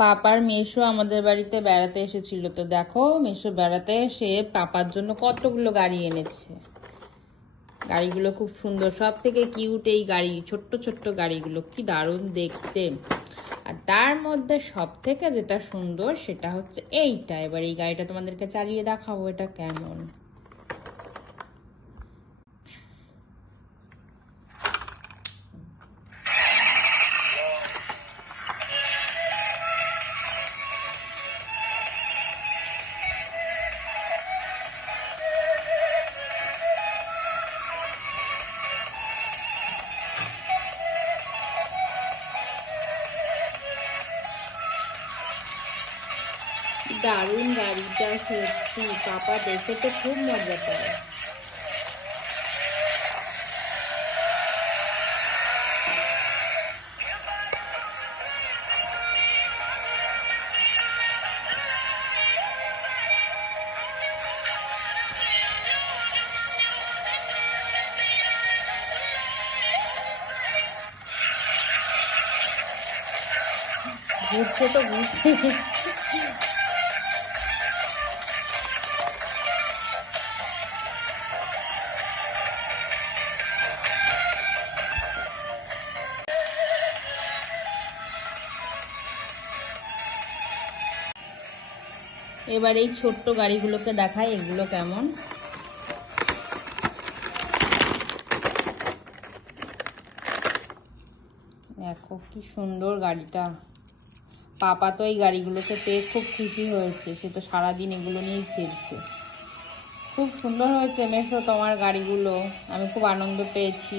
পাপার মেসো আমাদের বাড়িতে বেড়াতে এসেছিল, তো দেখো মেসো বেড়াতে এসে পাপার জন্য কতগুলো গাড়ি এনেছে। গাড়িগুলো খুব সুন্দর, সব থেকে কিউট এই গাড়ি, ছোট্ট ছোট্ট গাড়িগুলো কি দারুণ দেখতে। আর তার মধ্যে সব থেকে যেটা সুন্দর সেটা হচ্ছে এইটা। এবার এই গাড়িটা তোমাদেরকে চালিয়ে দেখাবো এটা কেমন। দারুণ গাড়িটা, সত্যি পাপা দেখে তো খুব মজা পায়। ঘুরছে তো ঘুরছে। এবার এই ছোট্ট গাড়িগুলোকে দেখাই এগুলো কেমন। দেখো কি সুন্দর গাড়িটা। পাপা তো এই গাড়িগুলোকে পেয়ে খুব খুশি হয়েছে, সে তো সারাদিন এগুলো নিয়েই খেলছে। খুব সুন্দর হয়েছে মেশো তোমার গাড়িগুলো, আমি খুব আনন্দ পেয়েছি।